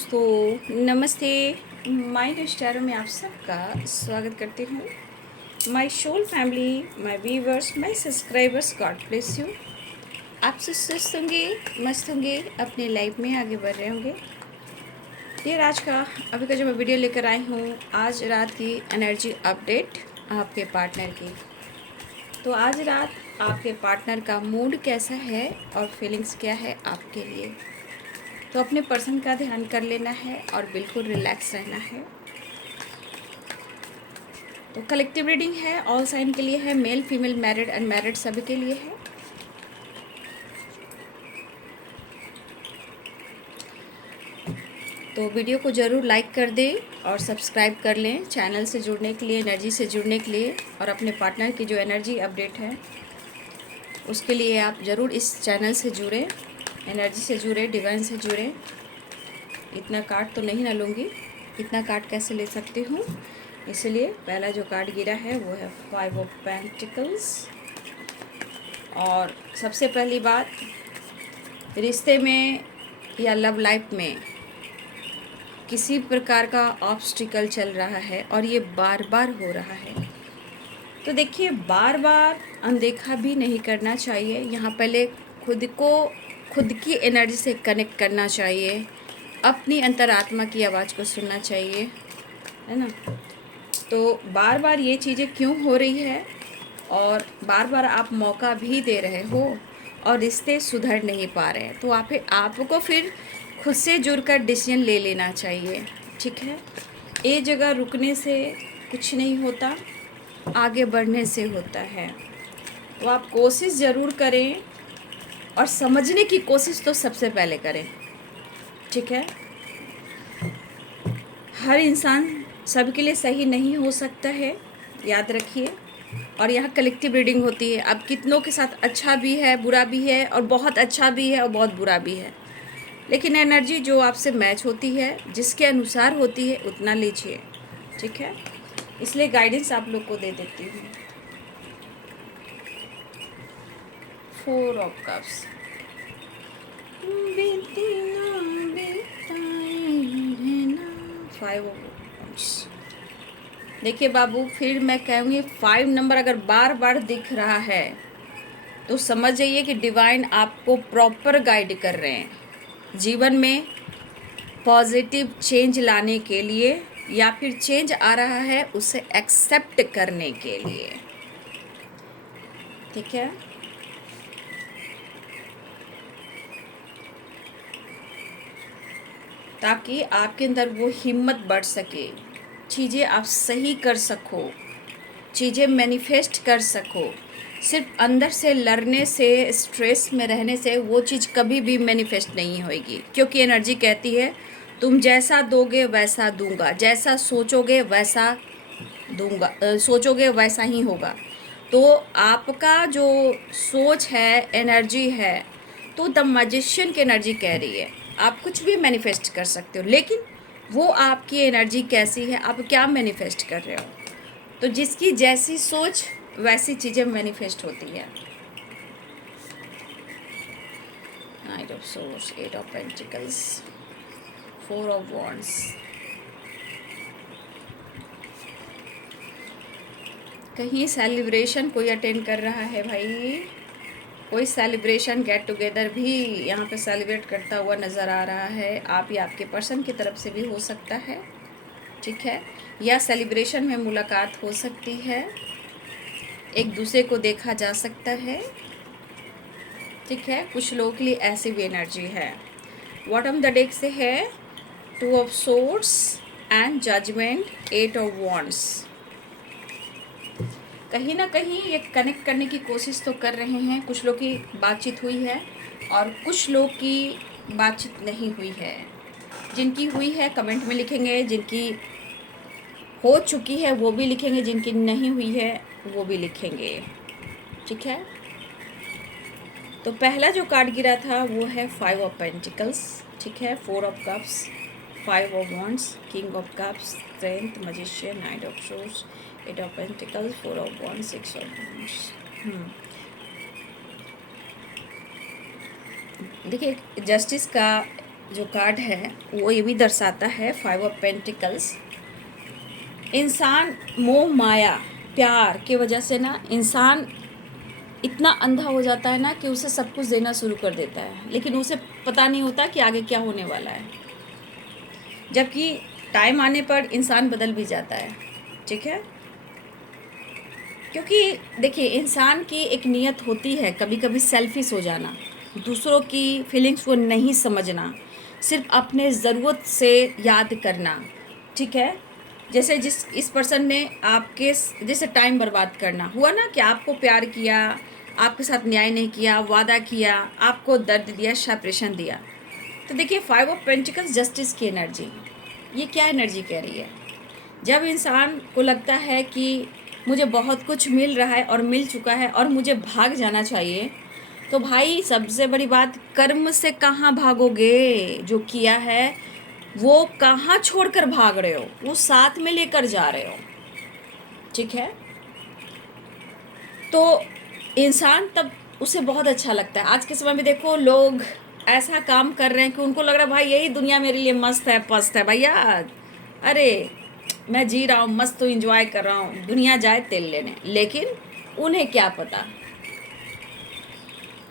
दोस्तों, नमस्ते। माय स्टारों में आप सबका स्वागत करती हूँ। My soul family, my viewers, my subscribers, God bless you. आप सब स्वस्थ होंगे, मस्त होंगे, अपने लाइफ में आगे बढ़ रहे होंगे। ये आज का अभी का जो मैं वीडियो लेकर आई हूँ, आज रात की एनर्जी अपडेट आपके पार्टनर की। तो आज रात आपके पार्टनर का मूड कैसा है और फीलिंग्स क्या है आपके लिए, तो अपने पर्सन का ध्यान कर लेना है और बिल्कुल रिलैक्स रहना है। तो कलेक्टिव रीडिंग है, ऑल साइन के लिए है, मेल फीमेल मैरिड अनमैरिड सभी के लिए है। तो वीडियो को ज़रूर लाइक कर दें और सब्सक्राइब कर लें चैनल से जुड़ने के लिए, एनर्जी से जुड़ने के लिए, और अपने पार्टनर की जो एनर्जी अपडेट है उसके लिए आप ज़रूर इस चैनल से जुड़ें, एनर्जी से जुड़ें, डिवाइन से जुड़ें। इतना कार्ड तो नहीं ना लूँगी, इतना कार्ड कैसे ले सकती हूँ, इसलिए पहला जो कार्ड गिरा है वो है 5 ऑफ पेंटिकल्स। और सबसे पहली बात, रिश्ते में या लव लाइफ में किसी प्रकार का ऑब्स्टिकल चल रहा है और ये बार बार हो रहा है। तो देखिए, बार बार अनदेखा भी नहीं करना चाहिए। यहाँ पहले खुद की एनर्जी से कनेक्ट करना चाहिए, अपनी अंतरात्मा की आवाज़ को सुनना चाहिए, है ना। तो बार बार ये चीज़ें क्यों हो रही है और बार बार आप मौका भी दे रहे हो और रिश्ते सुधर नहीं पा रहे हैं, तो आपको फिर खुद से जुड़कर डिसीजन ले लेना चाहिए, ठीक है। एक जगह रुकने से कुछ नहीं होता, आगे बढ़ने से होता है। तो आप कोशिश ज़रूर करें और समझने की कोशिश तो सबसे पहले करें, ठीक है। हर इंसान सबके लिए सही नहीं हो सकता है, याद रखिए। और यहाँ कलेक्टिव रीडिंग होती है, अब कितनों के साथ अच्छा भी है, बुरा भी है, और बहुत अच्छा भी है और बहुत बुरा भी है, लेकिन एनर्जी जो आपसे मैच होती है, जिसके अनुसार होती है, उतना लीजिए, ठीक है। इसलिए गाइडेंस आप लोग को दे देती हूँ। 4 ऑफ कप्स। बीती ना बिताई रहना, 5 ऑफ वांड्स। देखिए बाबू, फिर मैं कहूँगी 5 नंबर अगर बार बार दिख रहा है तो समझ जाइए कि डिवाइन आपको प्रॉपर गाइड कर रहे हैं जीवन में पॉजिटिव चेंज लाने के लिए, या फिर चेंज आ रहा है उसे एक्सेप्ट करने के लिए, ठीक है। ताकि आपके अंदर वो हिम्मत बढ़ सके, चीज़ें आप सही कर सको, चीज़ें मैनिफेस्ट कर सको। सिर्फ अंदर से लड़ने से, स्ट्रेस में रहने से वो चीज़ कभी भी मैनिफेस्ट नहीं होगी, क्योंकि एनर्जी कहती है तुम जैसा दोगे वैसा दूंगा, जैसा सोचोगे वैसा दूंगा, सोचोगे वैसा ही होगा। तो आपका जो सोच है, एनर्जी है, तो द मैजिशियन की एनर्जी कह रही है आप कुछ भी मैनिफेस्ट कर सकते हो, लेकिन वो आपकी एनर्जी कैसी है, आप क्या मैनिफेस्ट कर रहे हो। तो जिसकी जैसी सोच वैसी चीज़ें मैनिफेस्ट होती है। 9 of source, 8 of pentacles, 4 of wands. कहीं सेलिब्रेशन कोई अटेंड कर रहा है भाई, कोई सेलिब्रेशन, गेट टुगेदर भी यहाँ पे सेलिब्रेट करता हुआ नज़र आ रहा है। आप या आपके पर्सन की तरफ से भी हो सकता है, ठीक है, या सेलिब्रेशन में मुलाकात हो सकती है, एक दूसरे को देखा जा सकता है, ठीक है। कुछ लोगों के लिए ऐसी भी एनर्जी है। बॉटम द डेक से है 2 of swords and judgement, 8 of wands. कहीं ना कहीं ये कनेक्ट करने की कोशिश तो कर रहे हैं। कुछ लोग की बातचीत हुई है और कुछ लोग की बातचीत नहीं हुई है। जिनकी हुई है कमेंट में लिखेंगे, जिनकी हो चुकी है वो भी लिखेंगे, जिनकी नहीं हुई है वो भी लिखेंगे, ठीक है। तो पहला जो कार्ड गिरा था वो है 5 ऑफ पेंटिकल्स, ठीक है, 4 of cups, 5 of wands, king of cups, strength, magician, 9 of source, 8 of pentacles, 4 of wands, 6 of wands. देखिए, जस्टिस का जो कार्ड है वो ये भी दर्शाता है 5 ऑफ पेंटिकल्स। इंसान मोह माया प्यार की वजह से ना इंसान इतना अंधा हो जाता है ना कि उसे सब कुछ देना शुरू कर देता है, लेकिन उसे पता नहीं होता कि आगे क्या होने वाला है। जबकि टाइम आने पर इंसान बदल भी जाता है, ठीक है। क्योंकि देखिए, इंसान की एक नीयत होती है कभी कभी सेल्फिश हो जाना, दूसरों की फीलिंग्स को नहीं समझना, सिर्फ अपने ज़रूरत से याद करना, ठीक है। जैसे इस पर्सन ने आपके जैसे टाइम बर्बाद करना हुआ ना, कि आपको प्यार किया, आपके साथ न्याय नहीं किया, वादा किया, आपको दर्द दिया, सेपरेशन दिया। तो देखिए 5 ऑफ पेंटिकल्स जस्टिस की एनर्जी, ये क्या एनर्जी कह रही है? जब इंसान को लगता है कि मुझे बहुत कुछ मिल रहा है और मिल चुका है और मुझे भाग जाना चाहिए, तो भाई सबसे बड़ी बात, कर्म से कहाँ भागोगे? जो किया है वो कहाँ छोड़कर भाग रहे हो, वो साथ में लेकर जा रहे हो, ठीक है। तो इंसान तब उसे बहुत अच्छा लगता है। आज के समय में देखो, लोग ऐसा काम कर रहे हैं कि उनको लग रहा है भाई यही दुनिया मेरे लिए मस्त है, पस्त है भैया, अरे मैं जी रहा हूँ, मस्त तो इंजॉय कर रहा हूँ, दुनिया जाए तेल लेने। लेकिन उन्हें क्या पता,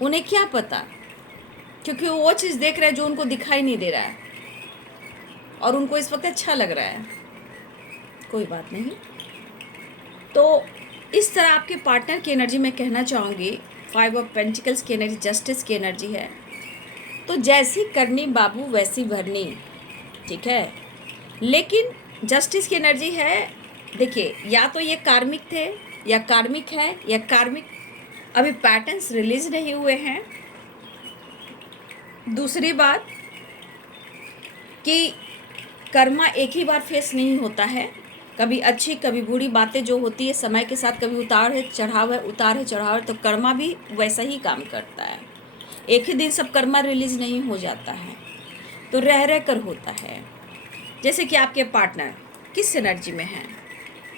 उन्हें क्या पता, क्योंकि वो चीज़ देख रहे हैं जो उनको दिखाई नहीं दे रहा है और उनको इस वक्त अच्छा लग रहा है। कोई बात नहीं। तो इस तरह आपके पार्टनर की एनर्जी मैं कहना चाहूँगी, 5 ऑफ पेंटिकल्स की एनर्जी जस्टिस की एनर्जी है। तो जैसी करनी बाबू वैसी भरनी, ठीक है। लेकिन जस्टिस की एनर्जी है, देखिए या तो ये कार्मिक थे या कार्मिक है या कार्मिक अभी पैटर्न्स रिलीज नहीं हुए हैं। दूसरी बात कि कर्मा एक ही बार फेस नहीं होता है, कभी अच्छी कभी बुरी बातें जो होती है समय के साथ, कभी उतार है चढ़ाव है, उतार है चढ़ाव है, तो कर्मा भी वैसा ही काम करता है। एक ही दिन सब कर्मा रिलीज नहीं हो जाता है, तो रह रह कर होता है। जैसे कि आपके पार्टनर किस एनर्जी में हैं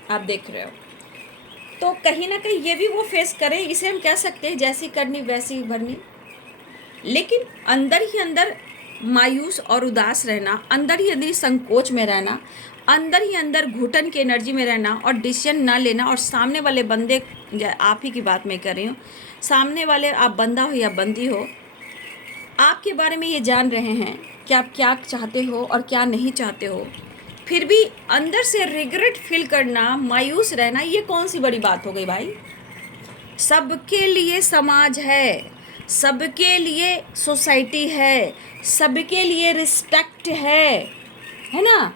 आप देख रहे हो, तो कहीं ना कहीं ये भी वो फेस करें, इसे हम कह सकते हैं जैसी करनी वैसी भरनी। लेकिन अंदर ही अंदर मायूस और उदास रहना, अंदर ही अंदर संकोच में रहना, अंदर ही अंदर घुटन की एनर्जी में रहना और डिसीजन ना लेना, और सामने वाले बंदे, आप ही की बात मैं कर रही हूँ, सामने वाले आप बंदा हो या बंदी हो, आपके बारे में ये जान रहे हैं कि आप क्या चाहते हो और क्या नहीं चाहते हो, फिर भी अंदर से रिग्रेट फील करना, मायूस रहना, ये कौन सी बड़ी बात हो गई भाई? सबके लिए समाज है, सबके लिए सोसाइटी है, सबके लिए रिस्पेक्ट है ना?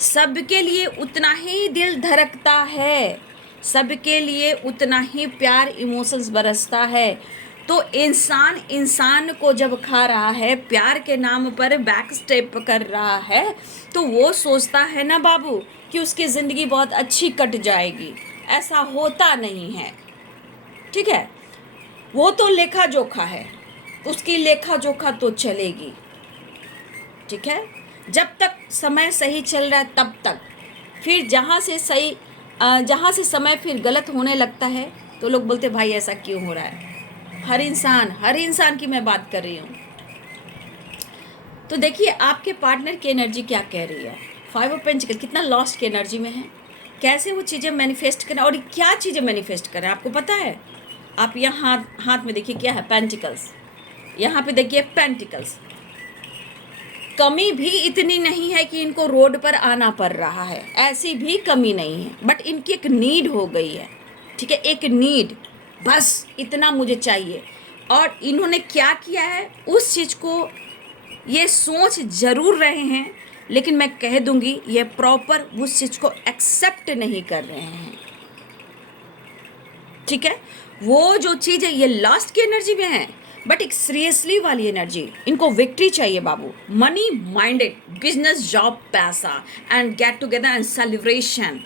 सबके लिए उतना ही दिल धड़कता है, सबके लिए उतना ही प्यार इमोशंस बरसता है। तो इंसान इंसान को जब खा रहा है, प्यार के नाम पर बैक स्टेप कर रहा है, तो वो सोचता है ना बाबू कि उसकी ज़िंदगी बहुत अच्छी कट जाएगी। ऐसा होता नहीं है, ठीक है। वो तो लेखा जोखा है, उसकी लेखा जोखा तो चलेगी, ठीक है। जब तक समय सही चल रहा है तब तक, फिर जहाँ से समय फिर गलत होने लगता है तो लोग बोलते भाई ऐसा क्यों हो रहा है। हर इंसान की मैं बात कर रही हूँ। तो देखिए आपके पार्टनर की एनर्जी क्या कह रही है। 5 ऑफ पेंटिकल कितना लॉस्ट की एनर्जी में है, कैसे वो चीज़ें मैनिफेस्ट करें और क्या चीज़ें मैनिफेस्ट करें आपको पता है। आप यहाँ हाथ में देखिए क्या है, पेंटिकल्स, यहाँ पे देखिए पेंटिकल्स। कमी भी इतनी नहीं है कि इनको रोड पर आना पड़ रहा है, ऐसी भी कमी नहीं है, बट इनकी एक नीड हो गई है, ठीक है, एक नीड, बस इतना मुझे चाहिए। और इन्होंने क्या किया है उस चीज़ को ये सोच ज़रूर रहे हैं, लेकिन मैं कह दूंगी ये प्रॉपर उस चीज़ को एक्सेप्ट नहीं कर रहे हैं, ठीक है। वो जो चीज़ है ये लास्ट की एनर्जी में है, बट एक सीरियसली वाली एनर्जी, इनको विक्ट्री चाहिए बाबू, मनी माइंडेड, बिजनेस, जॉब, पैसा and get together and celebration.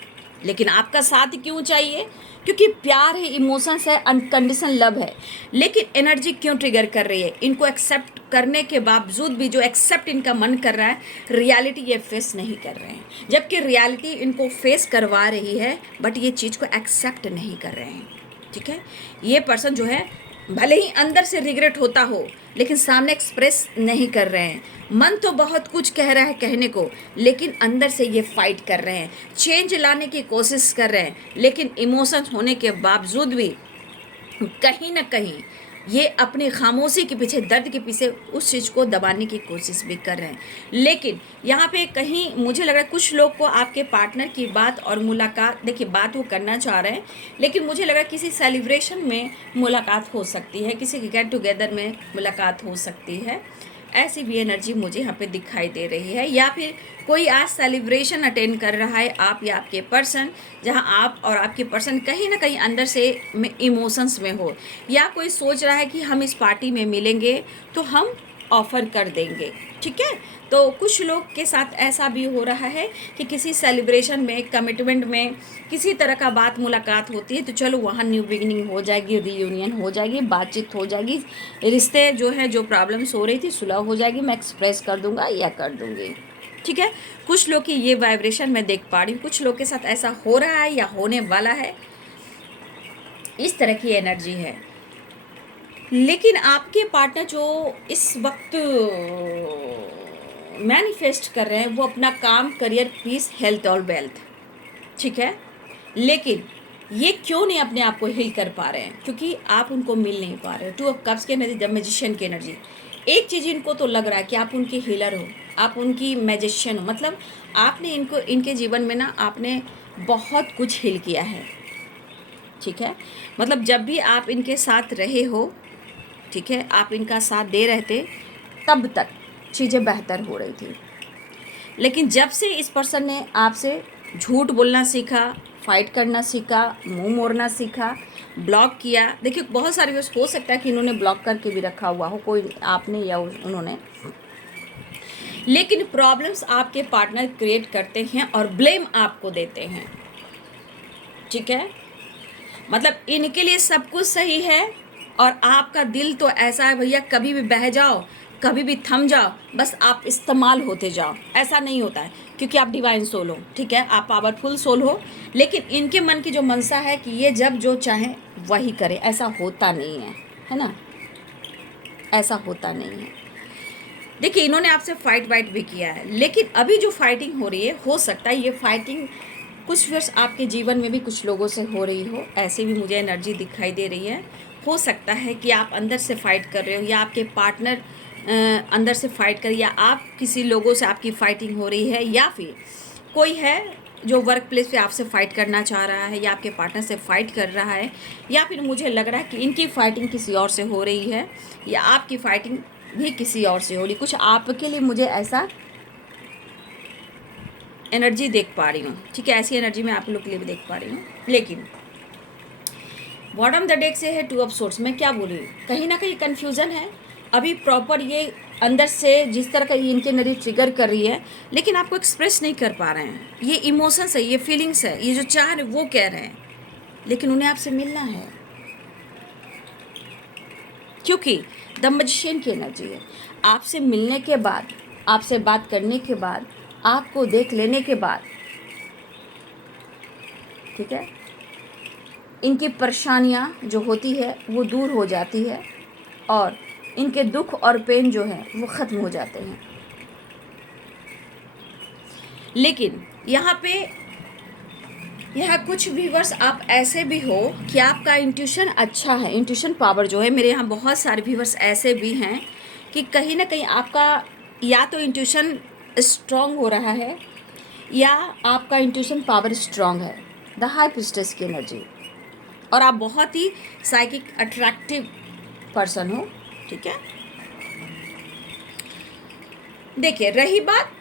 लेकिन आपका साथ क्यों चाहिए? क्योंकि प्यार है, इमोशंस है, अनकंडीशनल लव है। लेकिन एनर्जी क्यों ट्रिगर कर रही है? इनको एक्सेप्ट करने के बावजूद भी जो एक्सेप्ट इनका मन कर रहा है, रियलिटी ये फेस नहीं कर रहे हैं, जबकि रियलिटी इनको फेस करवा रही है, बट ये चीज़ को एक्सेप्ट नहीं कर रहे हैं, ठीक है। ये पर्सन जो है भले ही अंदर से रिग्रेट होता हो, लेकिन सामने एक्सप्रेस नहीं कर रहे हैं। मन तो बहुत कुछ कह रहा है कहने को, लेकिन अंदर से ये फाइट कर रहे हैं, चेंज लाने की कोशिश कर रहे हैं, लेकिन इमोशंस होने के बावजूद भी कहीं ना कहीं ये अपनी खामोशी के पीछे, दर्द के पीछे उस चीज़ को दबाने की कोशिश भी कर रहे हैं। लेकिन यहाँ पे कहीं मुझे लग रहा है कुछ लोग को आपके पार्टनर की बात और मुलाकात, देखिए बात वो करना चाह रहे हैं, लेकिन मुझे लग रहा है किसी सेलिब्रेशन में मुलाकात हो सकती है, किसी के गेट टुगेदर में मुलाकात हो सकती है। ऐसी भी एनर्जी मुझे यहाँ पे दिखाई दे रही है। या फिर कोई आज सेलिब्रेशन अटेंड कर रहा है, आप या आपके पर्सन, जहाँ आप और आपके पर्सन कहीं ना कहीं अंदर से इमोशंस में हो, या कोई सोच रहा है कि हम इस पार्टी में मिलेंगे तो हम ऑफ़र कर देंगे। ठीक है, तो कुछ लोग के साथ ऐसा भी हो रहा है कि किसी सेलिब्रेशन में, कमिटमेंट में किसी तरह का बात मुलाकात होती है, तो चलो वहाँ न्यू बिगिनिंग हो जाएगी, रीयूनियन हो जाएगी, बातचीत हो जाएगी, रिश्ते जो है, जो प्रॉब्लम्स हो रही थी सुलह हो जाएगी, मैं एक्सप्रेस कर दूंगा या कर दूंगी। ठीक है, कुछ लोग की ये वाइब्रेशन मैं देख पा रही हूँ, कुछ लोग के साथ ऐसा हो रहा है या होने वाला है, इस तरह की एनर्जी है। लेकिन आपके पार्टनर जो इस वक्त मैनिफेस्ट कर रहे हैं वो अपना काम, करियर, पीस, हेल्थ और वेल्थ। ठीक है, लेकिन ये क्यों नहीं अपने आप को हील कर पा रहे हैं? क्योंकि आप उनको मिल नहीं पा रहे हो। 2 ऑफ कप्स की एनर्जी, द मैजिशियन की एनर्जी। एक चीज़ इनको तो लग रहा है कि आप उनकी हीलर हो, आप उनकी मैजिशियन हो, मतलब आपने इनको, इनके जीवन में ना आपने बहुत कुछ हील किया है। ठीक है, मतलब जब भी आप इनके साथ रहे हो, ठीक है, आप इनका साथ दे रहे थे, तब तक चीज़ें बेहतर हो रही थी। लेकिन जब से इस पर्सन ने आपसे झूठ बोलना सीखा, फाइट करना सीखा, मुंह मोड़ना सीखा, ब्लॉक किया, देखिए बहुत सारे हो सकता है कि इन्होंने ब्लॉक करके भी रखा हुआ हो, कोई आपने या उन्होंने, लेकिन प्रॉब्लम्स आपके पार्टनर क्रिएट करते हैं और ब्लेम आपको देते हैं। ठीक है, मतलब इनके लिए सब कुछ सही है और आपका दिल तो ऐसा है भैया, कभी भी बह जाओ, कभी भी थम जाओ, बस आप इस्तेमाल होते जाओ। ऐसा नहीं होता है, क्योंकि आप डिवाइन सोल हो। ठीक है, आप पावरफुल सोल हो, लेकिन इनके मन की जो मनसा है कि ये जब जो चाहे वही करे, ऐसा होता नहीं है ना, ऐसा होता नहीं है। देखिए इन्होंने आपसे फाइट वाइट भी किया है, लेकिन अभी जो फाइटिंग हो रही है, हो सकता है ये फाइटिंग कुछ वर्ष आपके जीवन में भी कुछ लोगों से हो रही हो, ऐसे भी मुझे एनर्जी दिखाई दे रही है। हो सकता है कि आप अंदर से फाइट कर रहे हो, या आपके पार्टनर अंदर से फाइट कर, या आप किसी लोगों से आपकी फाइटिंग हो रही है, या फिर कोई है जो वर्क प्लेस पे आपसे फाइट करना चाह रहा है, या आपके पार्टनर से फाइट कर रहा है, या फिर मुझे लग रहा है कि इनकी फाइटिंग किसी और से हो रही है, या आपकी फाइटिंग भी किसी और से हो रही। कुछ आपके लिए मुझे ऐसा एनर्जी देख पा रही हूँ। ठीक है, ऐसी एनर्जी मैं आप लोग के लिए भी देख पा रही हूँ। लेकिन बॉटम द डेक से है 2 ऑफ सोर्ड्स। मैं क्या बोल रही हूँ, कहीं ना कहीं कन्फ्यूज़न है अभी प्रॉपर, ये अंदर से जिस तरह का ये इनकी एनर्जी ट्रिगर कर रही है, लेकिन आपको एक्सप्रेस नहीं कर पा रहे हैं। ये इमोशंस है, ये फीलिंग्स है, ये जो चाह रहे वो कह रहे हैं, लेकिन उन्हें आपसे मिलना है, क्योंकि द मैजिशियन की एनर्जी है। आपसे मिलने के बाद, आपसे बात करने के बाद, आपको देख लेने के बाद, ठीक है, इनकी परेशानियां जो होती है वो दूर हो जाती है, और इनके दुख और पेन जो है वो ख़त्म हो जाते हैं। लेकिन यहाँ कुछ व्यूअर्स आप ऐसे भी हो कि आपका इंट्यूशन अच्छा है, इंट्यूशन पावर जो है, मेरे यहाँ बहुत सारे व्यूअर्स ऐसे भी हैं कि कहीं ना कहीं आपका या तो इंट्यूशन स्ट्रॉन्ग हो रहा है, या आपका इंट्यूशन पावर स्ट्रॉन्ग है, द हाई प्रिस्टेस की एनर्जी, और आप बहुत ही साइकिक अट्रैक्टिव पर्सन हो। ठीक है, देखिए रही बात,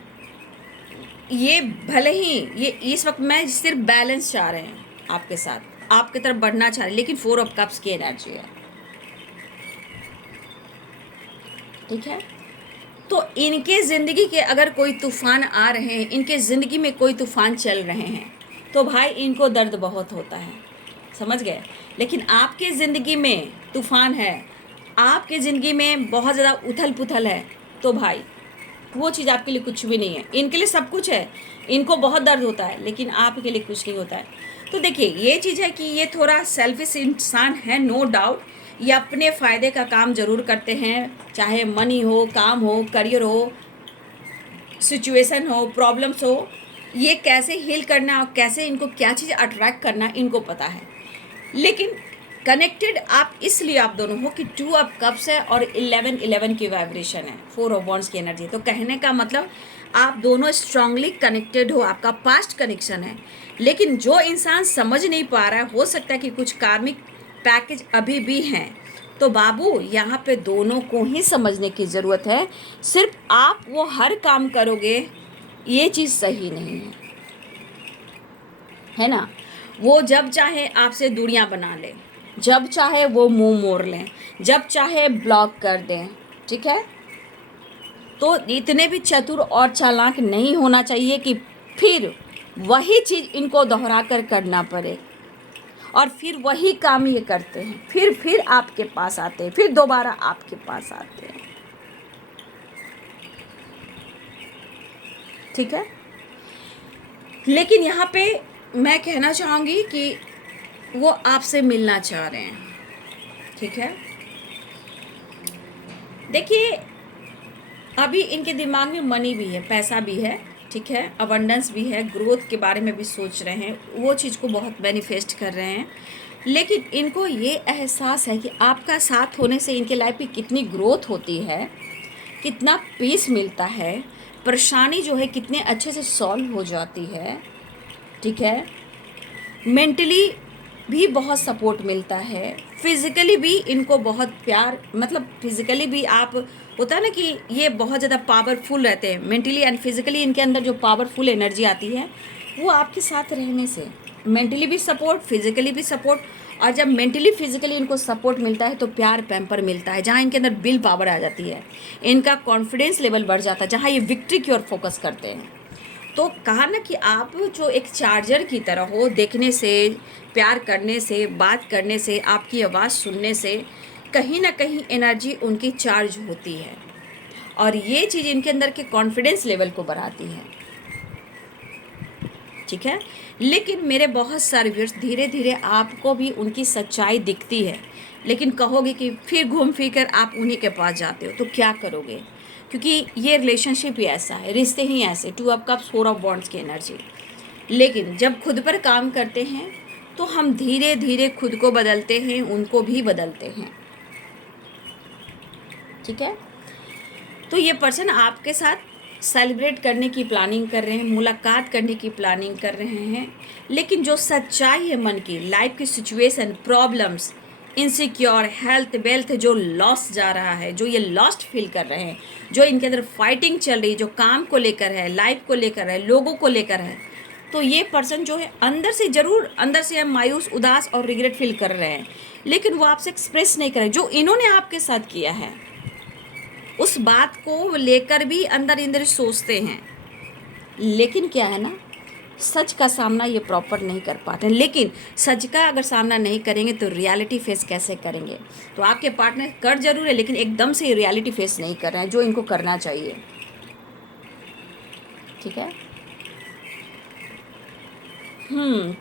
ये भले ही ये इस वक्त मैं सिर्फ बैलेंस चाह रहे हैं आपके साथ, आपकी तरफ बढ़ना चाह रहे हैं, लेकिन 4 ऑफ कप्स की एनर्जी है। ठीक है, तो इनके ज़िंदगी के अगर कोई तूफ़ान आ रहे हैं, इनके ज़िंदगी में कोई तूफ़ान चल रहे हैं, तो भाई इनको दर्द बहुत होता है, समझ गए। लेकिन आपके ज़िंदगी में तूफ़ान है, आपके ज़िंदगी में बहुत ज़्यादा उथल पुथल है, तो भाई वो चीज़ आपके लिए कुछ भी नहीं है। इनके लिए सब कुछ है, इनको बहुत दर्द होता है, लेकिन आपके लिए कुछ नहीं होता है। तो देखिए ये चीज़ है कि ये थोड़ा सेल्फिश इंसान है, नो डाउट, ये अपने फ़ायदे का काम ज़रूर करते हैं, चाहे मनी हो, काम हो, करियर हो, सिचुएशन हो, प्रॉब्लम्स हो। ये कैसे हील करना और कैसे इनको क्या चीज़ अट्रैक्ट करना इनको पता है। लेकिन कनेक्टेड आप इसलिए आप दोनों हो कि 2 ऑफ कप्स है और 11 की वाइब्रेशन है, 4 ऑफ वॉन्ड्स की एनर्जी। तो कहने का मतलब आप दोनों स्ट्रांगली कनेक्टेड हो, आपका पास्ट कनेक्शन है। लेकिन जो इंसान समझ नहीं पा रहा है, हो सकता है कि कुछ कार्मिक पैकेज अभी भी हैं। तो बाबू यहाँ पे दोनों को ही समझने की ज़रूरत है। सिर्फ आप वो हर काम करोगे, ये चीज़ सही नहीं है ना। वो जब चाहे आपसे दूरियां बना ले, जब चाहे वो मुंह मोड़ लें, जब चाहे ब्लॉक कर दें, ठीक है। तो इतने भी चतुर और चालाक नहीं होना चाहिए कि फिर वही चीज़ इनको दोहरा कर करना पड़े और फिर वही काम ये करते हैं, फिर आपके पास आते हैं, फिर दोबारा आपके पास आते हैं, ठीक है। लेकिन यहाँ पे मैं कहना चाहूँगी कि वो आपसे मिलना चाह रहे हैं, ठीक है। देखिए, अभी इनके दिमाग में मनी भी है, पैसा भी है, ठीक है, अबंडेंस भी है, ग्रोथ के बारे में भी सोच रहे हैं, वो चीज़ को बहुत मैनिफेस्ट कर रहे हैं। लेकिन इनको ये एहसास है कि आपका साथ होने से इनके लाइफ में कितनी ग्रोथ होती है, कितना पीस मिलता है, परेशानी जो है कितने अच्छे से सॉल्व हो जाती है, ठीक है। मेंटली भी बहुत सपोर्ट मिलता है, फिज़िकली भी इनको बहुत प्यार, मतलब फिज़िकली भी आप, होता है ना कि ये बहुत ज़्यादा पावरफुल रहते हैं मेंटली एंड फिज़िकली। इनके अंदर जो पावरफुल एनर्जी आती है वो आपके साथ रहने से, मेंटली भी सपोर्ट, फिज़िकली भी सपोर्ट। और जब मेंटली फिज़िकली इनको सपोर्ट मिलता है तो प्यार पैम्पर मिलता है, जहाँ इनके अंदर विल पावर आ जाती है, इनका कॉन्फिडेंस लेवल बढ़ जाता है, जहाँ ये विक्ट्री की ओर फोकस करते हैं। तो कहा ना कि आप जो एक चार्जर की तरह हो, देखने से, प्यार करने से, बात करने से, आपकी आवाज़ सुनने से कहीं ना कहीं एनर्जी उनकी चार्ज होती है और ये चीज़ इनके अंदर के कॉन्फिडेंस लेवल को बढ़ाती है, ठीक है। लेकिन मेरे बहुत सारे व्यूअर्स, धीरे धीरे आपको भी उनकी सच्चाई दिखती है, लेकिन कहोगे कि फिर घूम फिर कर आप उन्हीं के पास जाते हो, तो क्या करोगे? क्योंकि ये रिलेशनशिप ही ऐसा है, रिश्ते ही ऐसे, 2 ऑफ कप्स 4 ऑफ वॉन्ड्स की एनर्जी। लेकिन जब खुद पर काम करते हैं तो हम धीरे धीरे खुद को बदलते हैं, उनको भी बदलते हैं, ठीक है। तो ये पर्सन आपके साथ सेलिब्रेट करने की प्लानिंग कर रहे हैं, मुलाकात करने की प्लानिंग कर रहे हैं। लेकिन जो सच्चाई है मन की, लाइफ की situation, problems, insecure, health, wealth, जो लॉस जा रहा है, जो ये लॉस्ट फील कर रहे हैं, जो इनके अंदर फाइटिंग चल रही है, जो काम को लेकर है, लाइफ को लेकर है, लोगों को लेकर है, तो ये पर्सन जो है अंदर से ज़रूर, अंदर से हम मायूस, उदास और रिग्रेट फील कर रहे हैं, लेकिन वो आपसे एक्सप्रेस नहीं करें। जो इन्होंने आपके साथ किया है उस बात को लेकर भी अंदर अंदर सोचते हैं, लेकिन क्या है ना, सच का सामना ये प्रॉपर नहीं कर पाते। लेकिन सच का अगर सामना नहीं करेंगे तो रियलिटी फेस कैसे करेंगे? तो आपके पार्टनर कर जरूर है, लेकिन एकदम से रियलिटी फेस नहीं कर रहे हैं जो इनको करना चाहिए, ठीक है।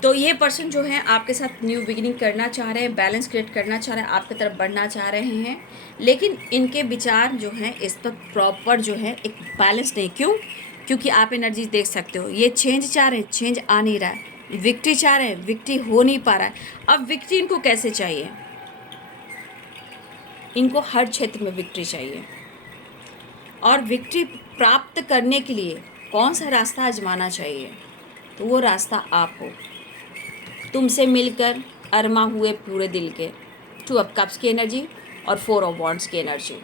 तो ये पर्सन जो है आपके साथ न्यू बिगिनिंग करना चाह रहे हैं, बैलेंस क्रिएट करना चाह रहे हैं, आपकी तरफ बढ़ना चाह रहे हैं। लेकिन इनके विचार जो हैं इस पर प्रॉपर जो है एक बैलेंस नहीं। क्यों? क्योंकि आप एनर्जी देख सकते हो, ये चेंज चाह रहे हैं, चेंज आ नहीं रहा है, विक्ट्री चाह रहे हैं, विक्ट्री हो नहीं पा रहा है। अब विक्ट्री इनको कैसे चाहिए? इनको हर क्षेत्र में विक्ट्री चाहिए, और विक्ट्री प्राप्त करने के लिए कौन सा रास्ता आजमाना चाहिए? तो वो रास्ता आप हो, तुमसे मिलकर अरमा हुए पूरे दिल के, 2 ऑफ कप्स की एनर्जी और 4 ऑफ वॉन्ड्स की एनर्जी।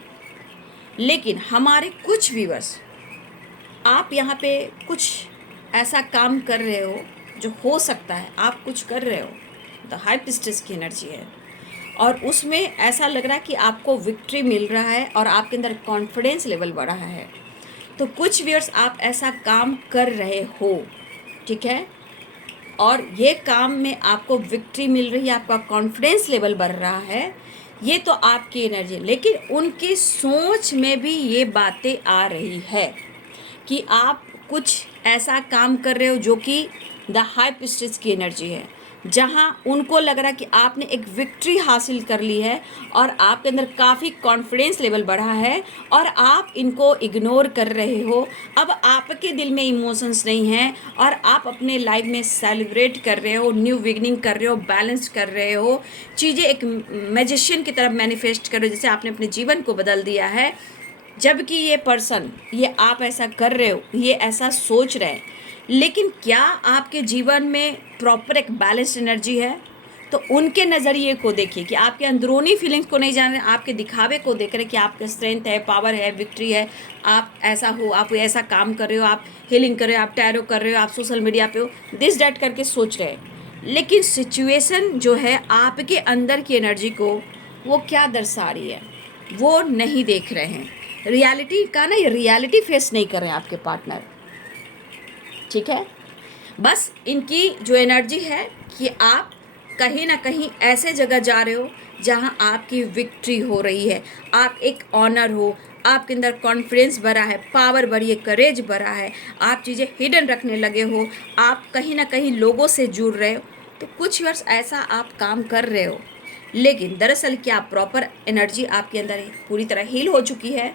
लेकिन हमारे कुछ व्यूअर्स, आप यहाँ पे कुछ ऐसा काम कर रहे हो जो हो सकता है आप कुछ कर रहे हो, द हाई प्रीस्टेस की एनर्जी है, और उसमें ऐसा लग रहा है कि आपको विक्ट्री मिल रहा है और आपके अंदर कॉन्फिडेंस लेवल बढ़ रहा है। तो कुछ व्यूअर्स आप ऐसा काम कर रहे हो, ठीक है, और ये काम में आपको विक्ट्री मिल रही है, आपका कॉन्फिडेंस लेवल बढ़ रहा है, ये तो आपकी एनर्जी। लेकिन उनकी सोच में भी ये बातें आ रही है कि आप कुछ ऐसा काम कर रहे हो जो कि द हाई प्रीस्टेस की एनर्जी है, जहां उनको लग रहा है कि आपने एक विक्ट्री हासिल कर ली है और आपके अंदर काफ़ी कॉन्फिडेंस लेवल बढ़ा है और आप इनको इग्नोर कर रहे हो। अब आपके दिल में इमोशंस नहीं हैं और आप अपने लाइफ में सेलिब्रेट कर रहे हो, न्यू बिगनिंग कर रहे हो, बैलेंस कर रहे हो, चीज़ें एक मैजिशियन की तरफ मैनिफेस्ट कर रहे हो, जैसे आपने अपने जीवन को बदल दिया है। जबकि ये पर्सन, ये आप ऐसा कर रहे हो, ये ऐसा सोच रहे हैं, लेकिन क्या आपके जीवन में प्रॉपर एक बैलेंस्ड एनर्जी है? तो उनके नज़रिए को देखिए कि आपके अंदरूनी फीलिंग्स को नहीं जान रहे, आपके दिखावे को देख रहे कि आपका स्ट्रेंथ है, पावर है, विक्ट्री है, आप ऐसा हो, आप ऐसा काम कर रहे हो, आप हीलिंग कर रहे हो, आप टैरो कर रहे हो, आप सोशल मीडिया पे हो, दिस डैट करके सोच रहे हैं। लेकिन सिचुएशन जो है आपके अंदर की एनर्जी को वो क्या दर्शा रही है वो नहीं देख रहे हैं। रियलिटी का ना, ये रियलिटी फेस नहीं कर रहे हैं आपके पार्टनर, ठीक है। बस इनकी जो एनर्जी है कि आप कहीं ना कहीं ऐसे जगह जा रहे हो जहां आपकी विक्ट्री हो रही है, आप एक ऑनर हो, आपके अंदर कॉन्फिडेंस भरा है, पावर भरी है, करेज भरा है, आप चीज़ें हिडन रखने लगे हो, आप कहीं ना कहीं लोगों से जुड़ रहे हो। तो कुछ वर्ष ऐसा आप काम कर रहे हो, लेकिन दरअसल क्या प्रॉपर एनर्जी आपके अंदर पूरी तरह हील हो चुकी है?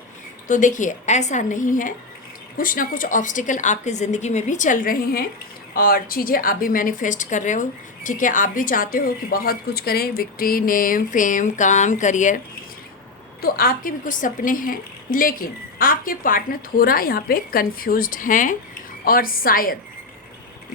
तो देखिए, ऐसा नहीं है। कुछ ना कुछ ऑब्स्टिकल आपकी ज़िंदगी में भी चल रहे हैं और चीज़ें आप भी मैनिफेस्ट कर रहे हो, ठीक है। आप भी चाहते हो कि बहुत कुछ करें, विक्ट्री, नेम, फेम, काम, करियर, तो आपके भी कुछ सपने हैं, लेकिन आपके पार्टनर थोड़ा यहाँ पे कंफ्यूज्ड हैं और शायद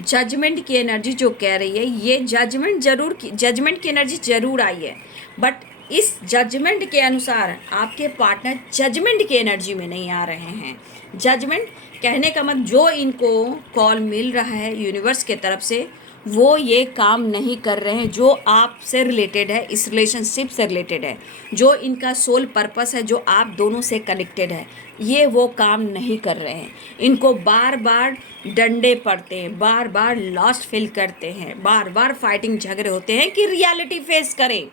जजमेंट की एनर्जी जो कह रही है, ये जजमेंट की एनर्जी ज़रूर आई है, बट इस जजमेंट के अनुसार आपके पार्टनर जजमेंट की एनर्जी में नहीं आ रहे हैं। जजमेंट कहने का मतलब जो इनको कॉल मिल रहा है यूनिवर्स के तरफ से, वो ये काम नहीं कर रहे हैं जो आपसे रिलेटेड है, इस रिलेशनशिप से रिलेटेड है, जो इनका सोल पर्पस है, जो आप दोनों से कनेक्टेड है, ये वो काम नहीं कर रहे हैं। इनको बार बार डंडे पड़ते हैं, बार बार लॉस्ट फील करते हैं, बार बार फाइटिंग झगड़े होते हैं कि रियलिटी फेस करें,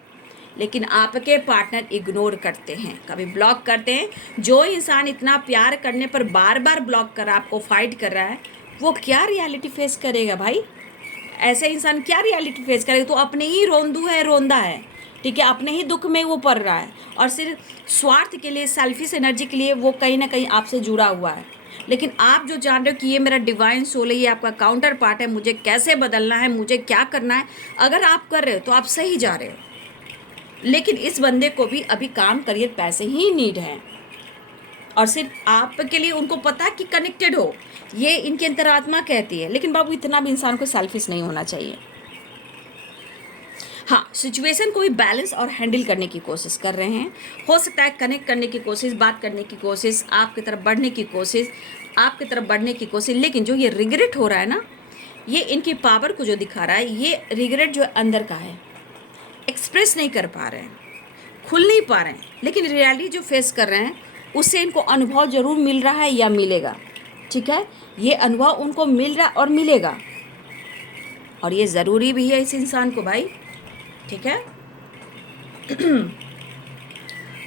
लेकिन आपके पार्टनर इग्नोर करते हैं, कभी ब्लॉक करते हैं। जो इंसान इतना प्यार करने पर बार बार ब्लॉक कर आपको फाइट कर रहा है, वो क्या रियलिटी फेस करेगा भाई? ऐसे इंसान क्या रियलिटी फेस करेगा? तो अपने ही रोंदू है, रोंदा है, ठीक है, अपने ही दुख में वो पड़ रहा है और सिर्फ स्वार्थ के लिए, सेल्फिश एनर्जी के लिए वो कहीं ना कहीं आपसे जुड़ा हुआ है। लेकिन आप जो जान रहे हो कि ये मेरा डिवाइन सोल है, ये आपका काउंटर पार्ट है, मुझे कैसे बदलना है, मुझे क्या करना है, अगर आप कर रहे हो तो आप सही जा रहे हो। लेकिन इस बंदे को भी अभी काम, करियर, पैसे ही नीड है और सिर्फ आपके लिए उनको पता है कि कनेक्टेड हो, ये इनकी अंतरात्मा कहती है। लेकिन बाबू, इतना भी इंसान को सेल्फिश नहीं होना चाहिए। हाँ, सिचुएशन को भी बैलेंस और हैंडल करने की कोशिश कर रहे हैं। हो सकता है कनेक्ट करने की कोशिश, बात करने की कोशिश, आपकी तरफ बढ़ने की कोशिश, आपकी तरफ बढ़ने की कोशिश, लेकिन जो ये रिग्रेट हो रहा है ना, ये इनकी पावर को जो दिखा रहा है, ये रिग्रेट जो अंदर का है, एक्सप्रेस नहीं कर पा रहे हैं, खुल नहीं पा रहे हैं, लेकिन रियलिटी जो फेस कर रहे हैं उससे इनको अनुभव ज़रूर मिल रहा है या मिलेगा, ठीक है। ये अनुभव उनको मिल रहा और मिलेगा, और ये ज़रूरी भी है इस इंसान को भाई, ठीक है।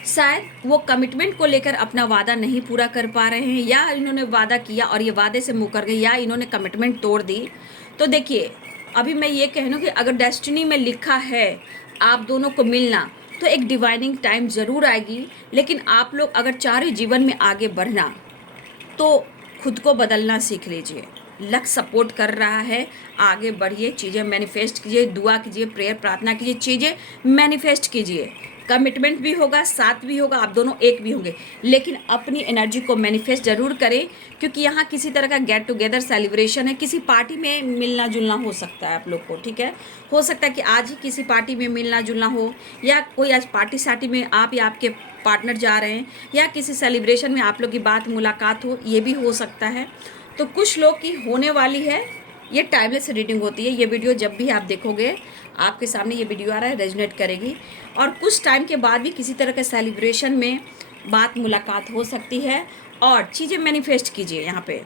शायद वो कमिटमेंट को लेकर अपना वादा नहीं पूरा कर पा रहे हैं, या इन्होंने वादा किया और ये वादे से मुकर गए, या इन्होंने कमिटमेंट तोड़ दी। तो देखिए, अभी मैं ये कह रही हूँ कि अगर डेस्टिनी में लिखा है आप दोनों को मिलना, तो एक डिवाइनिंग टाइम ज़रूर आएगी। लेकिन आप लोग अगर चाह रहे जीवन में आगे बढ़ना, तो खुद को बदलना सीख लीजिए। लक सपोर्ट कर रहा है, आगे बढ़िए, चीज़ें मैनिफेस्ट कीजिए, दुआ कीजिए, प्रेयर, प्रार्थना कीजिए, चीज़ें मैनिफेस्ट कीजिए। कमिटमेंट भी होगा, साथ भी होगा, आप दोनों एक भी होंगे, लेकिन अपनी एनर्जी को मैनिफेस्ट ज़रूर करें, क्योंकि यहाँ किसी तरह का गेट टुगेदर सेलिब्रेशन है, किसी पार्टी में मिलना जुलना हो सकता है आप लोग को, ठीक है। हो सकता है कि आज ही किसी पार्टी में मिलना जुलना हो, या कोई आज पार्टी सार्टी में आप या आपके पार्टनर जा रहे हैं, या किसी सेलिब्रेशन में आप लोग की बात मुलाकात हो, ये भी हो सकता है। तो कुछ लोग की होने वाली है। ये टाइमलेस रीडिंग होती है। ये वीडियो जब भी आप देखोगे, आपके सामने ये वीडियो आ रहा है, रेजोनेट करेगी, और कुछ टाइम के बाद भी किसी तरह के सेलिब्रेशन में बात मुलाकात हो सकती है। और चीज़ें मैनिफेस्ट कीजिए। यहाँ पे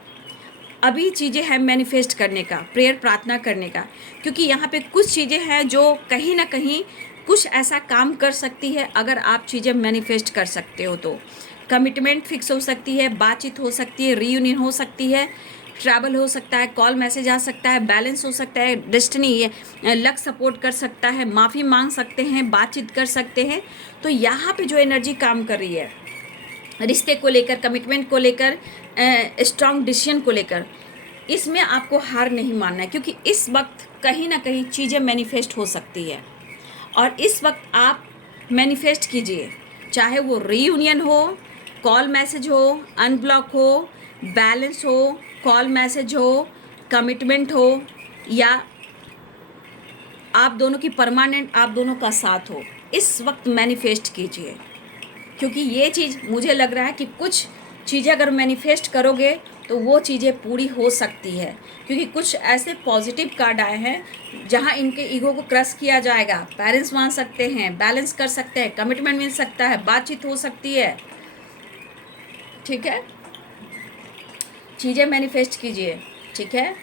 अभी चीज़ें हैं मैनिफेस्ट करने का, प्रेयर प्रार्थना करने का, क्योंकि यहाँ पे कुछ चीज़ें हैं जो कहीं ना कहीं कुछ ऐसा काम कर सकती है। अगर आप चीज़ें मैनिफेस्ट कर सकते हो तो कमिटमेंट फिक्स हो सकती है, बातचीत हो सकती है, रीयूनियन हो सकती है, ट्रैवल हो सकता है, कॉल मैसेज आ सकता है, बैलेंस हो सकता है, डेस्टिनी लक सपोर्ट कर सकता है, माफ़ी मांग सकते हैं, बातचीत कर सकते हैं। तो यहाँ पे जो एनर्जी काम कर रही है रिश्ते को लेकर, कमिटमेंट को लेकर, स्ट्रॉन्ग डिसीजन को लेकर, इसमें आपको हार नहीं मानना है, क्योंकि इस वक्त कहीं ना कहीं चीज़ें मैनिफेस्ट हो सकती है। और इस वक्त आप मैनिफेस्ट कीजिए, चाहे वो रीयूनियन हो, कॉल मैसेज हो, अनब्लॉक हो, बैलेंस हो, कॉल मैसेज हो, कमिटमेंट हो, या आप दोनों की परमानेंट, आप दोनों का साथ हो। इस वक्त मैनिफेस्ट कीजिए, क्योंकि ये चीज़ मुझे लग रहा है कि कुछ चीज़ें अगर मैनिफेस्ट करोगे तो वो चीज़ें पूरी हो सकती है, क्योंकि कुछ ऐसे पॉजिटिव कार्ड आए हैं जहाँ इनके ईगो को क्रश किया जाएगा। पेरेंट्स मान सकते हैं, बैलेंस कर सकते हैं, कमिटमेंट मिल सकता है, बातचीत हो सकती है। ठीक है, चीज़ें मैनिफेस्ट कीजिए, ठीक है,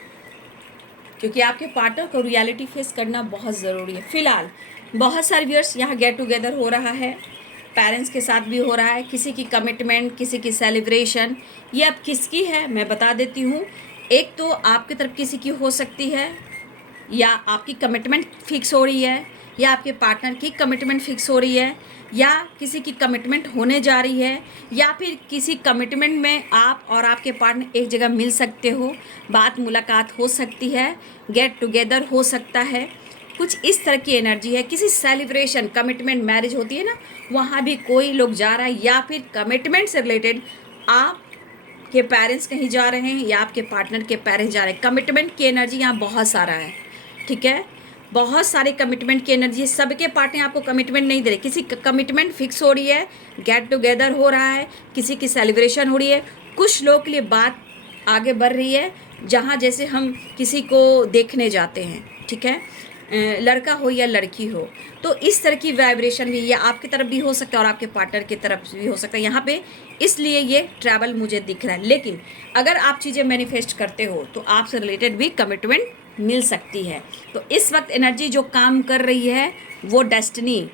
क्योंकि आपके पार्टनर को रियलिटी फेस करना बहुत ज़रूरी है। फिलहाल बहुत सारे व्यूअर्स यहाँ गेट टुगेदर हो रहा है, पेरेंट्स के साथ भी हो रहा है, किसी की कमिटमेंट, किसी की सेलिब्रेशन। ये अब किसकी है मैं बता देती हूँ। एक तो आपकी तरफ किसी की हो सकती है, या आपकी कमिटमेंट फिक्स हो रही है, या आपके पार्टनर की कमिटमेंट फिक्स हो रही है, या किसी की कमिटमेंट होने जा रही है, या फिर किसी कमिटमेंट में आप और आपके पार्टनर एक जगह मिल सकते हो, बात मुलाकात हो सकती है, गेट टुगेदर हो सकता है। कुछ इस तरह की एनर्जी है। किसी सेलिब्रेशन, कमिटमेंट, मैरिज होती है ना, वहाँ भी कोई लोग जा रहा है, या फिर कमिटमेंट से रिलेटेड आप के पेरेंट्स कहीं जा रहे हैं या आपके पार्टनर के पेरेंट्स जा रहे हैं। कमिटमेंट की एनर्जी यहाँ बहुत सारा है, ठीक है, बहुत सारे कमिटमेंट की एनर्जी है। सबके पार्टनर आपको कमिटमेंट नहीं दे रहे, किसी कमिटमेंट फिक्स हो रही है, गेट टुगेदर हो रहा है, किसी की सेलिब्रेशन हो रही है। कुछ लोगों के लिए बात आगे बढ़ रही है, जहाँ जैसे हम किसी को देखने जाते हैं, ठीक है, लड़का हो या लड़की हो, तो इस तरह की वाइब्रेशन भी या आपकी तरफ भी हो सकता है और आपके पार्टनर की तरफ भी हो सकता है यहाँ पे, इसलिए ये ट्रैवल मुझे दिख रहा है। लेकिन अगर आप चीज़ें मैनिफेस्ट करते हो तो आपसे रिलेटेड भी कमिटमेंट मिल सकती है। तो इस वक्त एनर्जी जो काम कर रही है वो डेस्टिनी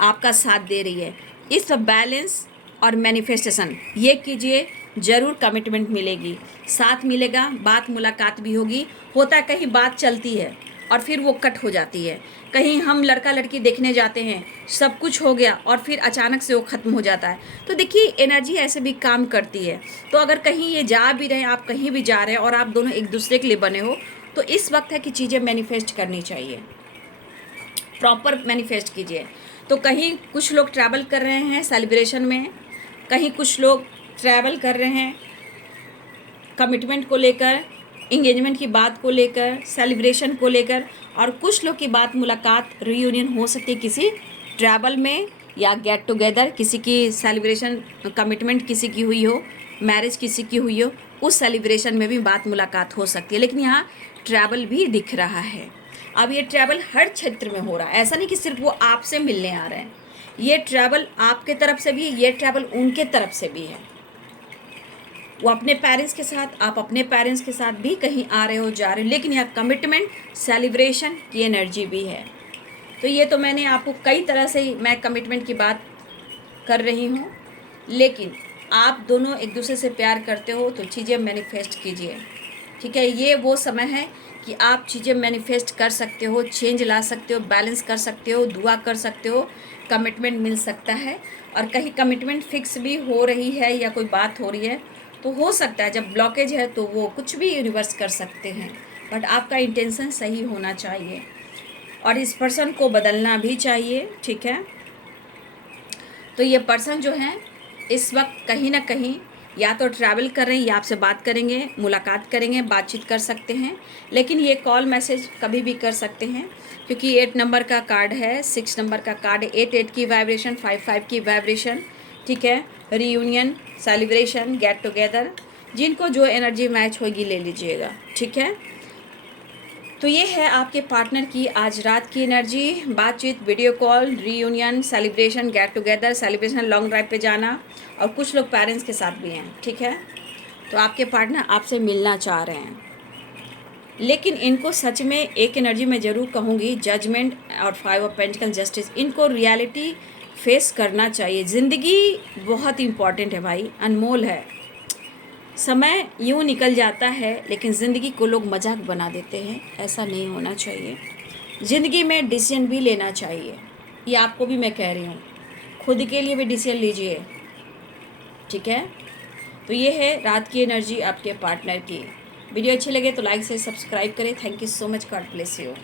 आपका साथ दे रही है। इस वक्त बैलेंस और मैनिफेस्टेशन ये कीजिए, ज़रूर कमिटमेंट मिलेगी, साथ मिलेगा, बात मुलाकात भी होगी। होता है कहीं बात चलती है और फिर वो कट हो जाती है, कहीं हम लड़का लड़की देखने जाते हैं, सब कुछ हो गया और फिर अचानक से वो ख़त्म हो जाता है। तो देखिए एनर्जी ऐसे भी काम करती है। तो अगर कहीं ये जा भी रहे हैं, आप कहीं भी जा रहे हैं और आप दोनों एक दूसरे के लिए बने हो, तो इस वक्त है कि चीज़ें मैनिफेस्ट करनी चाहिए, प्रॉपर मैनिफेस्ट कीजिए। तो कहीं कुछ लोग ट्रैवल कर रहे हैं सेलिब्रेशन में, कहीं कुछ लोग ट्रैवल कर रहे हैं कमिटमेंट को लेकर, इंगेजमेंट की बात को लेकर, सेलिब्रेशन को लेकर, और कुछ लोग की बात मुलाकात, रीयूनियन हो सकती है किसी ट्रैवल में, या गेट टुगेदर, किसी की सेलिब्रेशन, कमिटमेंट किसी की हुई हो, मैरिज किसी की हुई हो, उस सेलिब्रेशन में भी बात मुलाकात हो सकती है। लेकिन यहाँ ट्रैवल भी दिख रहा है। अब ये ट्रैवल हर क्षेत्र में हो रहा है, ऐसा नहीं कि सिर्फ वो आपसे मिलने आ रहे हैं। ये ट्रैवल आपके तरफ से भी है, ये ट्रैवल उनके तरफ से भी है। वो अपने पेरेंट्स के साथ, आप अपने पेरेंट्स के साथ भी कहीं आ रहे हो, जा रहे हो, लेकिन यहाँ कमिटमेंट, सेलिब्रेशन की एनर्जी भी है। तो ये तो मैंने आपको कई तरह से मैं कमिटमेंट की बात कर रही हूँ, लेकिन आप दोनों एक दूसरे से प्यार करते हो तो चीज़ें मैनिफेस्ट कीजिए, ठीक है। ये वो समय है कि आप चीज़ें मैनिफेस्ट कर सकते हो, चेंज ला सकते हो, बैलेंस कर सकते हो, दुआ कर सकते हो, कमिटमेंट मिल सकता है। और कहीं कमिटमेंट फिक्स भी हो रही है या कोई बात हो रही है तो हो सकता है, जब ब्लॉकेज है तो वो कुछ भी रिवर्स कर सकते हैं, बट आपका इंटेंशन सही होना चाहिए और इस पर्सन को बदलना भी चाहिए, ठीक है। तो ये पर्सन जो है इस वक्त कहीं ना कहीं या तो ट्रैवल कर रहे हैं या आपसे बात करेंगे, मुलाकात करेंगे, बातचीत कर सकते हैं, लेकिन ये कॉल मैसेज कभी भी कर सकते हैं, क्योंकि 8 नंबर का कार्ड है, 6 नंबर का कार्ड है, 8 की वाइब्रेशन, 5 की वाइब्रेशन, ठीक है। रीयूनियन, सेलिब्रेशन, गेट टुगेदर, जिनको जो एनर्जी मैच होगी ले लीजिएगा, ठीक है। तो ये है आपके पार्टनर की आज रात की एनर्जी, बातचीत, video call, reunion, celebration, get together, celebration, long drive पे जाना, और कुछ लोग पेरेंट्स के साथ भी हैं, ठीक है। तो आपके पार्टनर आपसे मिलना चाह रहे हैं, लेकिन इनको सच में एक एनर्जी में ज़रूर कहूँगी, जजमेंट और 5 ऑफ पेंटिकल, जस्टिस, इनको रियलिटी फेस करना चाहिए। ज़िंदगी बहुत इम्पॉर्टेंट है भाई, अनमोल है। समय यूँ निकल जाता है, लेकिन ज़िंदगी को लोग मजाक बना देते हैं। ऐसा नहीं होना चाहिए। ज़िंदगी में डिसीजन भी लेना चाहिए। ये आपको भी मैं कह रही हूँ, खुद के लिए भी डिसीजन लीजिए, ठीक है। तो ये है रात की एनर्जी आपके पार्टनर की। वीडियो अच्छी लगे तो लाइक से सब्सक्राइब करें। Thank you so much. God bless you.